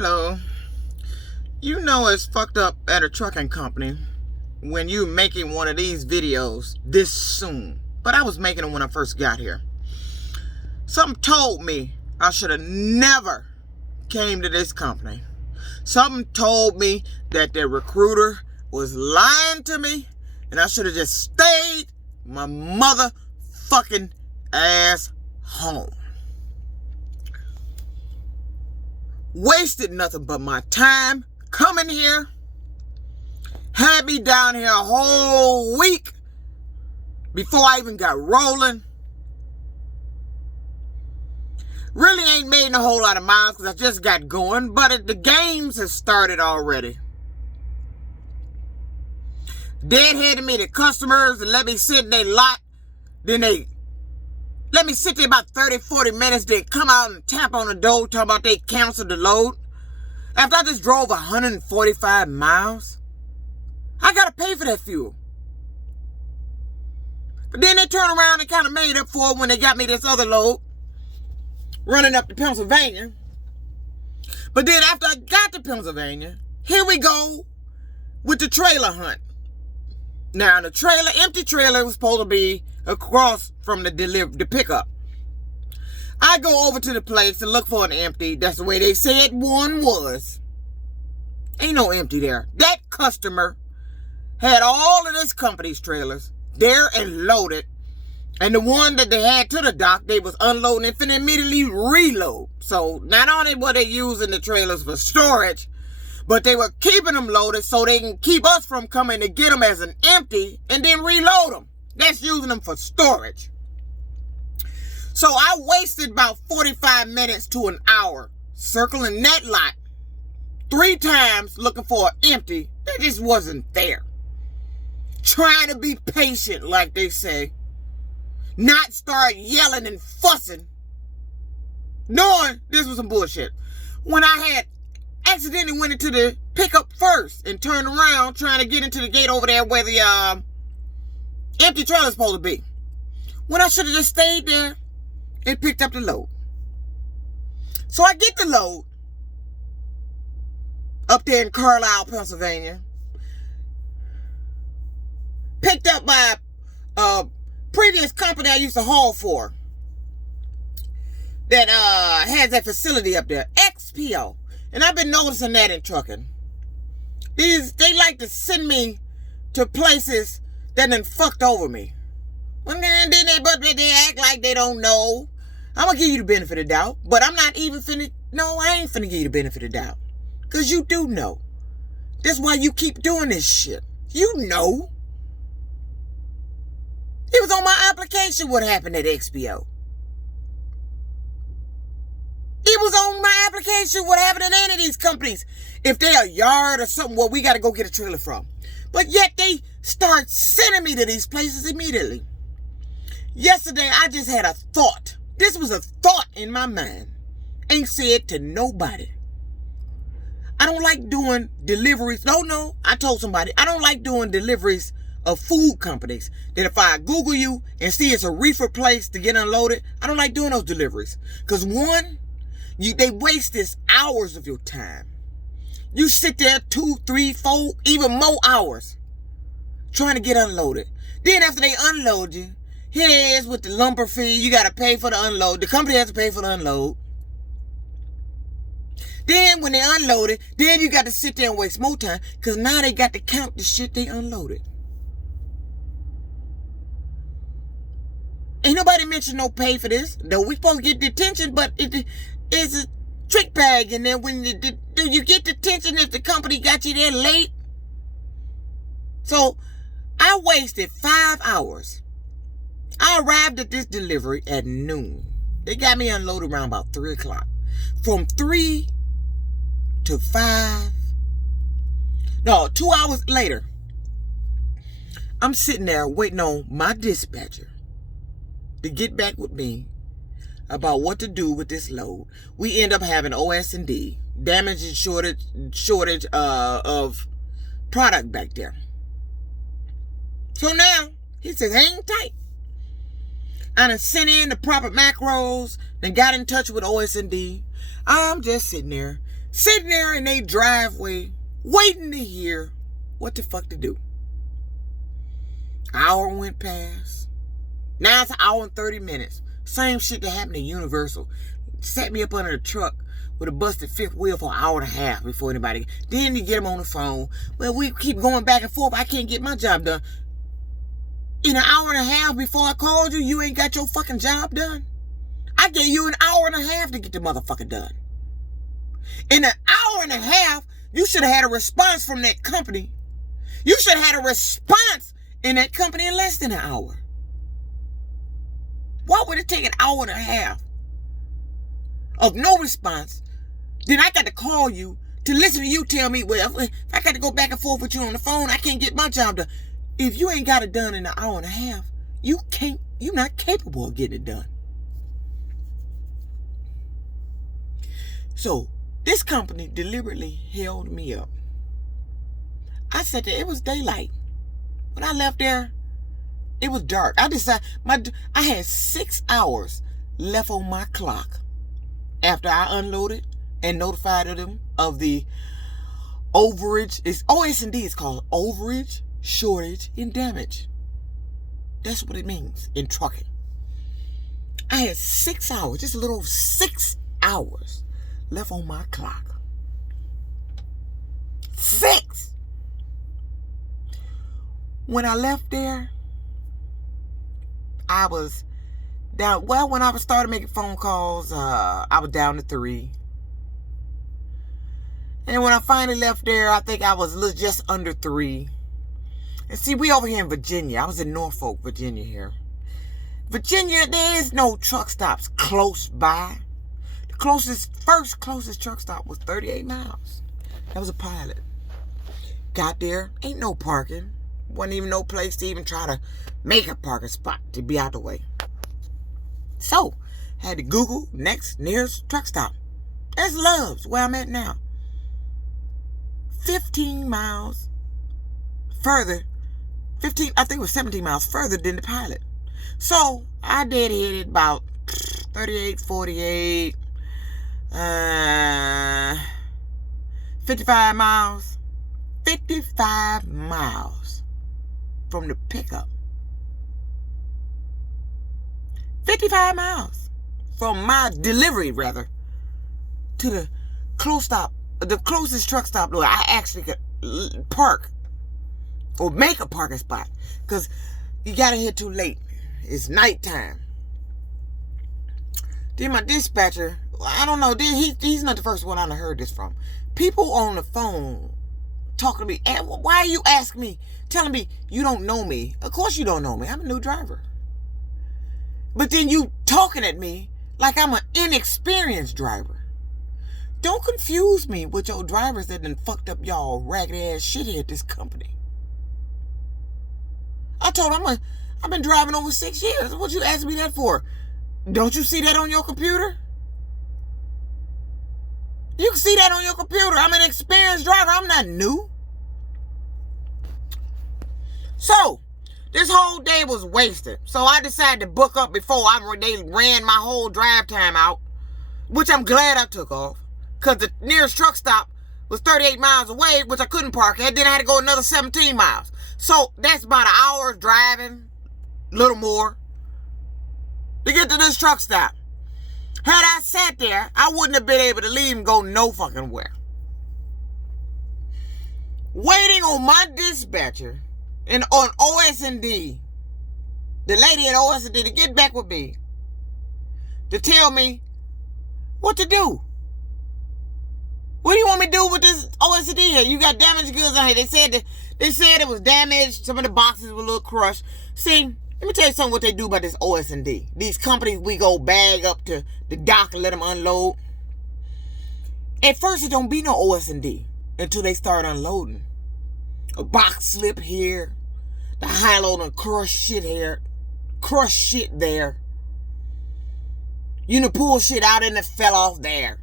Hello. You know it's fucked up at a trucking company when you making one of these videos this soon. But I was making them when I first got here. Something told me I should have never came to this company. Something told me that the recruiter was lying to me and I should have just stayed my motherfucking ass home. Wasted nothing but my time coming here. Had me down here a whole week before I even got rolling. Really ain't made a whole lot of miles because I just got going, but the games have started already. Deadheaded me to customers and let me sit in their lot. Then they let me sit there about 30, 40 minutes. They come out and tap on the door talking about they canceled the load. After I just drove 145 miles, I got to pay for that fuel. But then they turn around and kind of made up for it when they got me this other load running up to Pennsylvania. But then after I got to Pennsylvania, here we go with the trailer hunt. Now, the empty trailer was supposed to be across from the pickup. I go over to the place to look for an empty. That's the way they said one was. Ain't no empty there. That customer had all of this company's trailers there and loaded. And the one that they had to the dock, they was unloading and finna immediately reload. So not only were they using the trailers for storage, but they were keeping them loaded so they can keep us from coming to get them as an empty and then reload them. That's using them for storage. So I wasted about 45 minutes to an hour circling that lot 3 times looking for an empty that just wasn't there. Trying to be patient, like they say. Not start yelling and fussing. Knowing this was some bullshit. When I had accidentally went into the pickup first and turned around trying to get into the gate over there where the empty trailer's supposed to be. When I should have just stayed there and picked up the load. So I get the load up there in Carlisle, Pennsylvania. Picked up by a previous company I used to haul for that has that facility up there, XPO. And I've been noticing that in trucking. They like to send me to places that done fucked over me. Well, then they act like they don't know. I'm going to give you the benefit of the doubt. But I'm not even finna. No, I ain't finna give you the benefit of the doubt. Because you do know. That's why you keep doing this shit. You know. It was on my application what happened at XPO. It was on my application what happened at any of these companies. If they're a yard or something, well, we got to go get a trailer from. But yet they start sending me to these places immediately. Yesterday, I just had a thought. This was a thought in my mind. Ain't said to nobody. I don't like doing deliveries. No, I told somebody. I don't like doing deliveries of food companies. That if I Google you and see it's a reefer place to get unloaded, I don't like doing those deliveries. Because one, they waste this hours of your time. You sit there 2, 3, 4, even more hours trying to get unloaded. Then after they unload you, here it is with the lumber fee. You got to pay for the unload. The company has to pay for the unload. Then when they unload it, then you got to sit there and waste more time because now they got to count the shit they unloaded. Ain't nobody mentioned no pay for this. No, we supposed to get detention, but it's a trick bag. And then when do you get detention if the company got you there late? So I wasted 5 hours. I arrived at this delivery at noon. They got me unloaded around about 3 o'clock. From 3 to 5. No, 2 hours later, I'm sitting there waiting on my dispatcher to get back with me about what to do with this load. We end up having OS&D, damage and shortage of product back there. So now, he says, hang tight. I done sent in the proper macros, then got in touch with OS&D. I'm just sitting there sitting there in their driveway, waiting to hear what the fuck to do. Hour went past. Now it's an hour and 30 minutes. Same shit that happened to Universal. Set me up under the truck with a busted fifth wheel for an hour and a half before anybody. Then you get them on the phone. Well, we keep going back and forth. I can't get my job done. In an hour and a half before I called you, you ain't got your fucking job done? I gave you an hour and a half to get the motherfucker done. In an hour and a half, you should have had a response from that company. You should have had a response in that company in less than an hour. Why would it take an hour and a half of no response? Then I got to call you to listen to you tell me, well, if I got to go back and forth with you on the phone, I can't get my job done. If you ain't got it done in an hour and a half, you're not capable of getting it done. So this company deliberately held me up. I said that it was daylight. When I left there, it was dark. I decided I had 6 hours left on my clock after I unloaded and notified them of the overage. It's OS&D is called overage, shortage, and damage. That's what it means in trucking. I had 6 hours, just a little 6 hours left on my clock. 6. When I left there, I was down. Well, when I started making phone calls, I was down to 3. And when I finally left there, I think I was just under 3. And see, we over here in Virginia. I was in Norfolk, Virginia here. Virginia, there is no truck stops close by. The first closest truck stop was 38 miles. That was a Pilot. Got there, ain't no parking. Wasn't even no place to even try to make a parking spot to be out the way. So, had to Google nearest truck stop. That's Love's, where I'm at now. 15 miles further. I think it was 17 miles further than the Pilot. So, I dead-headed about 38, 48, 55 miles. 55 miles from the pickup. 55 miles from my delivery, rather, to the closest truck stop where I actually could park or make a parking spot, because you got to hit too late. It's nighttime. Then my dispatcher, I don't know, he's not the first one I heard this from. People on the phone talking to me, why are you asking me, telling me you don't know me? Of course you don't know me. I'm a new driver. But then you talking at me like I'm an inexperienced driver. Don't confuse me with your drivers that done fucked up y'all raggedy ass shit here at this company. I told him I've been driving over 6 years. What you asking me that for? Don't you see that on your computer? You can see that on your computer. I'm an experienced driver. I'm not new. So, this whole day was wasted. So I decided to book up before they ran my whole drive time out, which I'm glad I took off, because the nearest truck stop was 38 miles away, which I couldn't park at. Then I had to go another 17 miles. So that's about an hour's driving, a little more, to get to this truck stop. Had I sat there, I wouldn't have been able to leave and go no fucking where. Waiting on my dispatcher and on OS&D, the lady at OS&D, to get back with me, to tell me what to do. What do you want me to do with this OS&D here? You got damaged goods on here. They said it was damaged. Some of the boxes were a little crushed. See, let me tell you something what they do about this OS&D. These companies, we go bag up to the dock and let them unload. At first, it don't be no OS&D until they start unloading. A box slip here. The high load and crushed shit here. Crushed shit there. You know, pull shit out and it fell off there.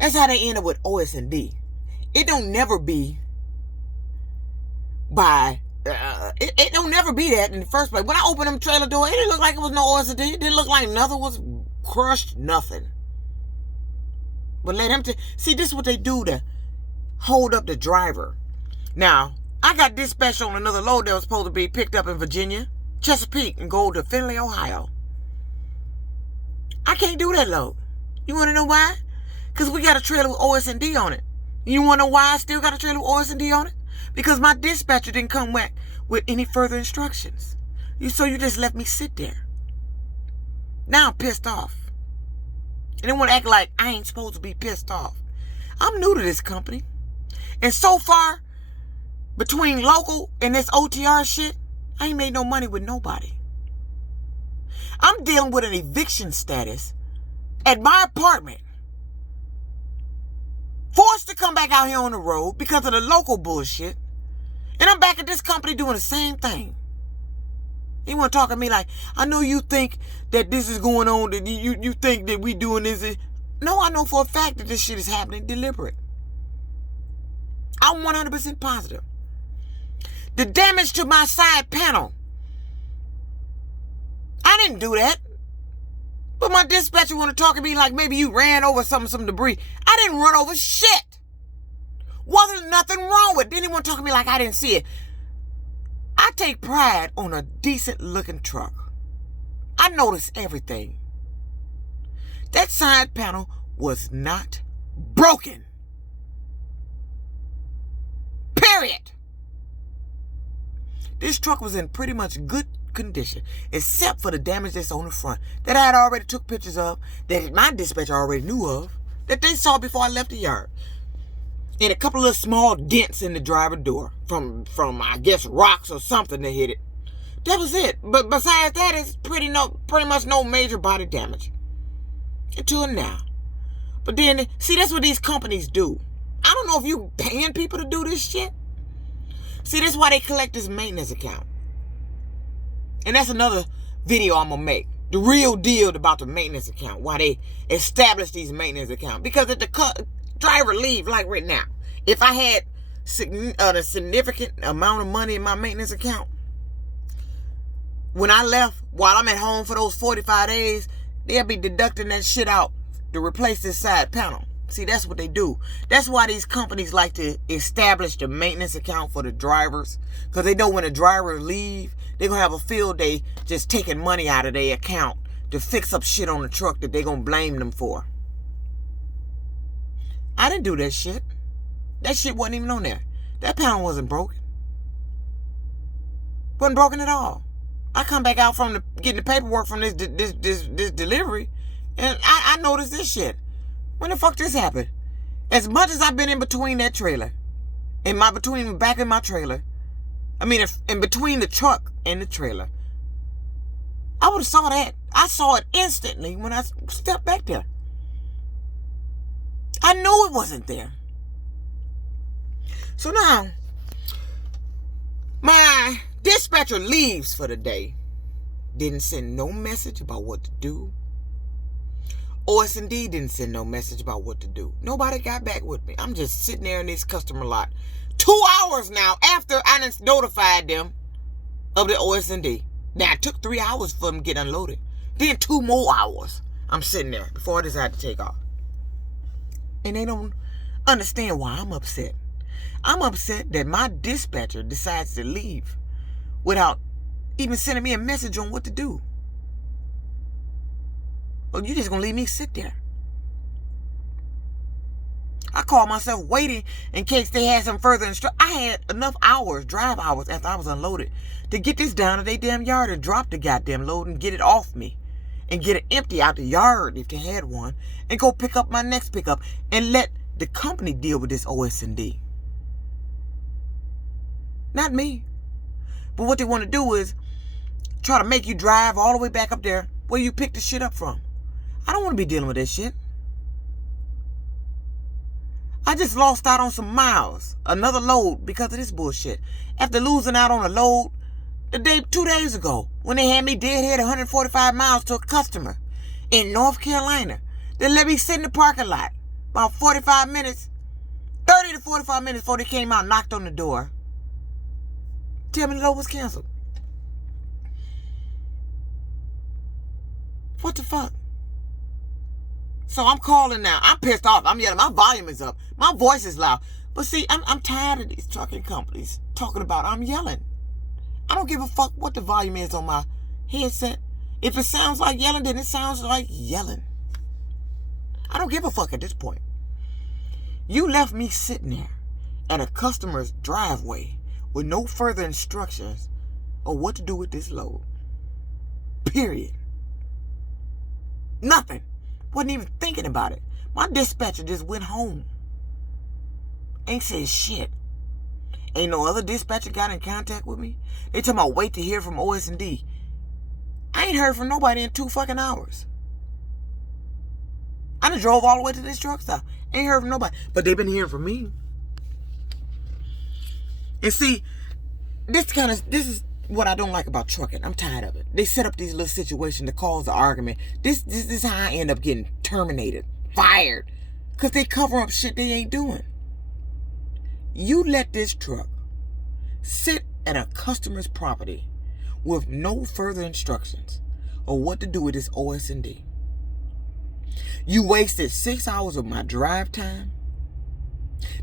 That's how they end up with OS&D. It don't never be by... It don't never be that in the first place. When I opened them trailer door, it didn't look like it was no OS&D. It didn't look like nothing was crushed, nothing. But let him see, this is what they do to hold up the driver. Now, I got dispatched on another load that was supposed to be picked up in Virginia, Chesapeake, and go to Findlay, Ohio. I can't do that load. You want to know why? Because we got a trailer with OS&D on it. You want to know why I still got a trailer with OS&D on it? Because my dispatcher didn't come back with any further instructions. So you just left me sit there. Now I'm pissed off. And they want to act like I ain't supposed to be pissed off. I'm new to this company. And so far, between local and this OTR shit, I ain't made no money with nobody. I'm dealing with an eviction status at my apartment. Forced to come back out here on the road because of the local bullshit. And I'm back at this company doing the same thing. You want to talk to me like, I know you think that this is going on, that you think that we doing this. No, I know for a fact that this shit is happening deliberate. I'm 100% positive. The damage to my side panel, I didn't do that. But my dispatcher want to talk to me like maybe you ran over some debris. I didn't run over shit. Wasn't nothing wrong with it. Then he want to talk to me like I didn't see it. I take pride on a decent looking truck. I notice everything. That side panel was not broken. Period. This truck was in pretty much good condition, except for the damage that's on the front that I had already took pictures of, that my dispatcher already knew of, that they saw before I left the yard. And a couple of small dents in the driver door from I guess rocks or something that hit it. That was it. But besides that, it's pretty much no major body damage until now. But then, see, that's what these companies do. I don't know if you paying people to do this shit. See, that's why they collect this maintenance account. And that's another video I'm going to make. The real deal about the maintenance account. Why they establish these maintenance accounts. Because if the driver leave, like right now, if I had a significant amount of money in my maintenance account, when I left, while I'm at home for those 45 days, they'll be deducting that shit out to replace this side panel. See, that's what they do. That's why these companies like to establish the maintenance account for the drivers. Because they know when a driver leave, they're going to have a field day just taking money out of their account to fix up shit on the truck that they're going to blame them for. I didn't do that shit. That shit wasn't even on there. That panel wasn't broken. Wasn't broken at all. I come back out from getting the paperwork from this delivery, and I noticed this shit. When the fuck this happened? As much as I've been in between that trailer, back in my trailer, in between the truck and the trailer, I would have saw that. I saw it instantly when I stepped back there. I knew it wasn't there. So now, my dispatcher leaves for the day. Didn't send no message about what to do. OS&D didn't send no message about what to do. Nobody got back with me. I'm just sitting there in this customer lot 2 hours now after I done notified them of the OS&D. Now, it took 3 hours for them to get unloaded. Then 2 more hours I'm sitting there before I decide to take off. And they don't understand why I'm upset. I'm upset that my dispatcher decides to leave without even sending me a message on what to do. Or you just gonna leave me sit there? I called myself waiting in case they had some further instructions. I had enough hours, drive hours, after I was unloaded to get this down to their damn yard and drop the goddamn load and get it off me. And get it empty out the yard if they had one. And go pick up my next pickup. And let the company deal with this OS&D. Not me. But what they want to do is try to make you drive all the way back up there where you picked the shit up from. I don't want to be dealing with that shit. I just lost out on some miles. Another load because of this bullshit. After losing out on a load 2 days ago, when they had me deadhead 145 miles to a customer in North Carolina. They let me sit in the parking lot about 45 minutes, 30 to 45 minutes before they came out and knocked on the door. Tell me the load was canceled. What the fuck? So I'm calling now. I'm pissed off. I'm yelling. My volume is up. My voice is loud. But see, I'm tired of these trucking companies talking about I'm yelling. I don't give a fuck what the volume is on my headset. If it sounds like yelling, then it sounds like yelling. I don't give a fuck at this point. You left me sitting there at a customer's driveway with no further instructions on what to do with this load. Period. Nothing. Wasn't even thinking about it. My dispatcher just went home. Ain't said shit. Ain't no other dispatcher got in contact with me. They talking about wait to hear from OS&D. I ain't heard from nobody in 2 fucking hours. I done drove all the way to this truck stop. Ain't heard from nobody. But they been hearing from me. And see, this is what I don't like about trucking. I'm tired of it. They set up these little situations to cause the argument. This is how I end up getting terminated, fired, because they cover up shit they ain't doing. You let this truck sit at a customer's property with no further instructions on what to do with this OS&D. You wasted 6 hours of my drive time.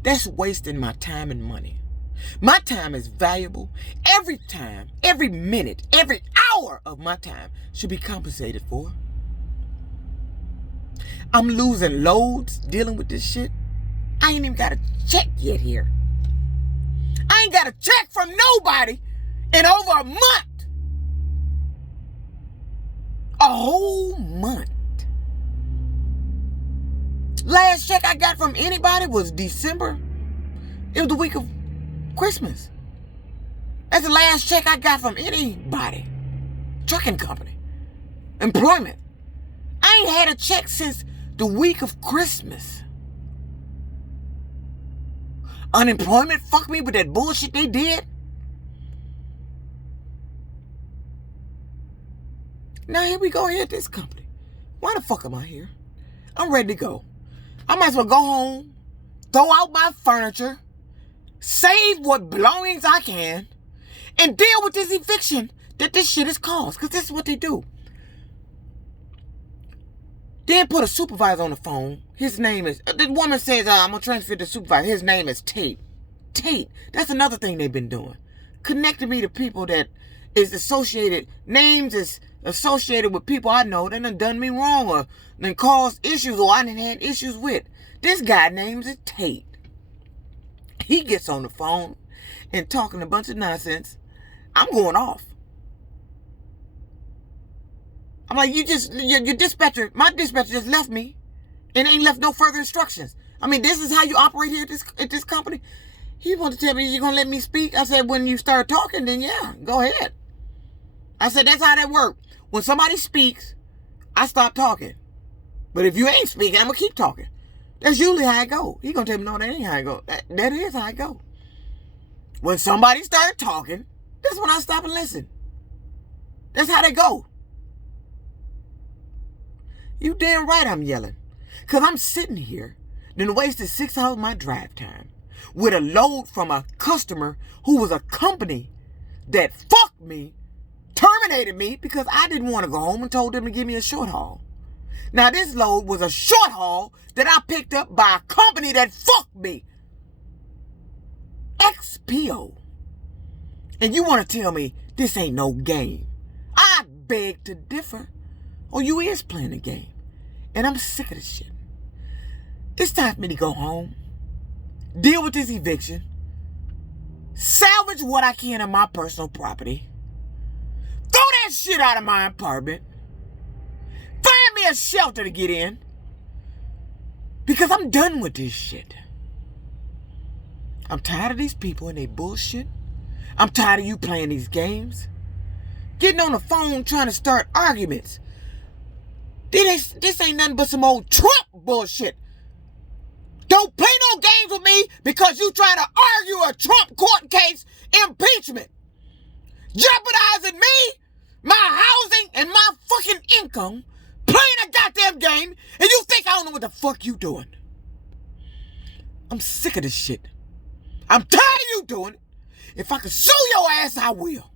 That's wasting my time and money. My time is valuable. Every time, every minute, every hour of my time should be compensated for. I'm losing loads dealing with this shit. I ain't even got a check yet here. I ain't got a check from nobody in over a month. A whole month. Last check I got from anybody was December. It was the week of Christmas. That's the last check I got from anybody. Trucking company. Employment. I ain't had a check since the week of Christmas. Unemployment fucked me with that bullshit they did. Now here we go here at this company. Why the fuck am I here? I'm ready to go. I might as well go home, throw out my furniture, save what belongings I can, and deal with this eviction that this shit has caused. Because this is what they do. Then put a supervisor on the phone. His name is... The woman says, I'm going to transfer the supervisor. His name is Tate. Tate. That's another thing they've been doing. Connecting me to people that is associated... Names is associated with people I know that done me wrong or done caused issues or I done had issues with. This guy names is Tate. He gets on the phone and talking a bunch of nonsense. I'm going off. I'm like, your dispatcher, my dispatcher just left me and ain't left no further instructions. I mean, this is how you operate here at this company? He wanted to tell me, you're going to let me speak? I said, when you start talking, then yeah, go ahead. I said, that's how that works. When somebody speaks, I stop talking. But if you ain't speaking, I'm going to keep talking. That's usually how I go. He going to tell me, no, that ain't how I go. That is how I go. When somebody starts talking, that's when I stop and listen. That's how they go. You damn right I'm yelling. Because I'm sitting here, then wasted 6 hours of my drive time with a load from a customer who was a company that fucked me, terminated me because I didn't want to go home and told them to give me a short haul. Now this load was a short haul that I picked up by a company that fucked me. XPO. And you want to tell me this ain't no game? I beg to differ. Or you is playing a game. And I'm sick of this shit. It's time for me to go home. Deal with this eviction. Salvage what I can of my personal property. Throw that shit out of my apartment. Find me a shelter to get in. Because I'm done with this shit. I'm tired of these people and they bullshit. I'm tired of you playing these games. Getting on the phone trying to start arguments. This ain't nothing but some old Trump bullshit. Don't play no games with me because you trying to argue a Trump court case impeachment. Jeopardizing me, my housing, and my fucking income. Playing a goddamn game, and you think I don't know what the fuck you doing. I'm sick of this shit. I'm tired of you doing it. If I can sue your ass, I will.